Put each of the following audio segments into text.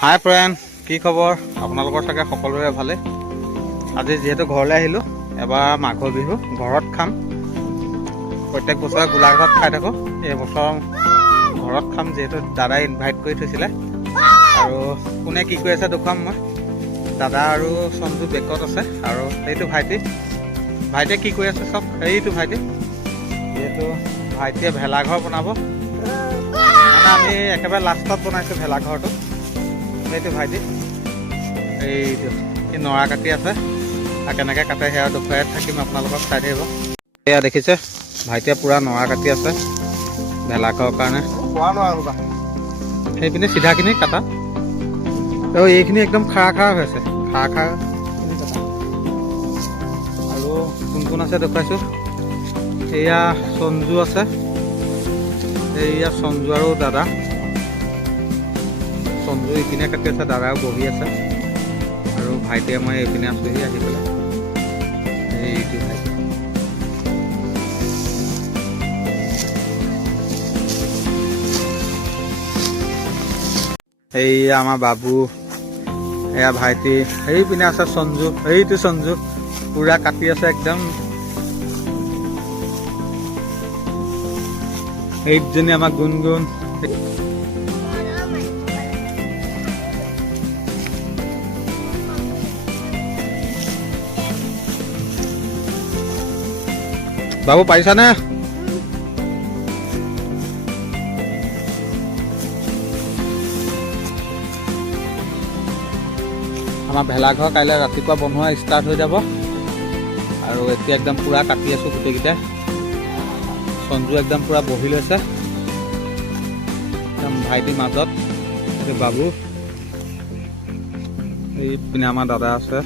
হাই friend, কি খবৰ? আপোনালোকৰ চাগে সকলোৰে ভালে। আজি যিহেতু ঘৰলৈ আহিলোঁ, এবাৰ মাঘৰ বিহু ঘৰত খাম। প্ৰত্যেক বছৰে গোলাঘাটত খাই থাকোঁ, এইবছৰ ঘৰত খাম যিহেতু দাদাই ইনভাইট কৰি থৈছিলে। আৰু কোনে কি কৰি আছে দেখুৱাম মই। দাদা আৰু চন্দু বেকত আছে, আৰু সেইটো ভাইটিয়ে কি কৰি আছে চব। সেইটো ভাইটি, যিহেতু ভাইটিয়ে ভেলাঘৰ বনাব, মানে আমি একেবাৰে লাষ্টত বনাইছোঁ ভেলাঘৰটো। সেইটো ভাইটি এইটো সি নৰা কাটি আছে, আৰু কেনেকৈ কাটে সেয়া দেখুৱাই থাকিম আপোনালোকক, চাই থাকিব। এয়া দেখিছে ভাইটিয়ে পূৰা নৰা কাটি আছে ভেলাঘৰৰ কাৰণে। সেইপিনে চিধাখিনি কাটা, আৰু এইখিনি একদম খাৰা হৈ আছে, খাৰা আৰু কোন কোন আছে দেখুৱাইছোঁ। এয়া সঞ্জু আছে, এয়া সঞ্জু আৰু দাদা। সঞ্জু এইপিনে কাটি আছে, দাদাও বহি আছে, আৰু ভাইটিয়ে মই এইপিনে আছোঁহি আহি পেলাই। এইটো ভাইটি এইয়া আমাৰ বাবু, এয়া ভাইটি। সেইপিনে আছে সঞ্জু, সেইটো সঞ্জু পুৰা কাটি আছে একদম। এইজনী আমাৰ গুণগুণ। বাবু পাৰিছানে? আমাৰ ভেলাঘৰ কাইলৈ ৰাতিপুৱা বনোৱা ষ্টাৰ্ট হৈ যাব, আৰু এতিয়া একদম পূৰা কাটি আছোঁ গোটেইকেইটাই। সঞ্জু একদম পূৰা বহি লৈছে, একদম ভাইটিৰ মাজত। বাবু এইপিনে আমাৰ দাদা আছে।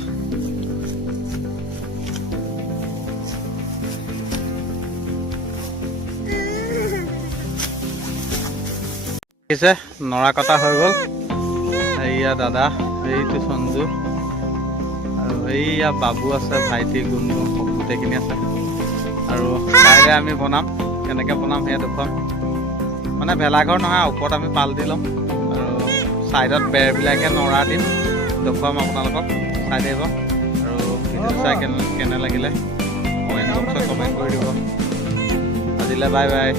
নৰা কটা হৈ গ'ল। এইয়া দাদা, এইটো সঞ্জু, আৰু এইয়া বাবু আছে, ভাইটি গুণগুণ গোটেইখিনি আছে। আৰু কাইলৈ আমি বনাম, কেনেকৈ বনাম সেয়া দেখুৱাম। মানে ভেলাঘৰ নহয়, ওপৰত আমি পাল দি ল'ম, আৰু ছাইডত বেৰবিলাকে নৰা দিম, দেখুৱাম আপোনালোকক, চাই থাকিব। আৰু ভিডিঅ' চাই কেনে লাগিলে কমেণ্ট বক্সত কমেণ্ট কৰি দিব। আজিলৈ বাই বাই।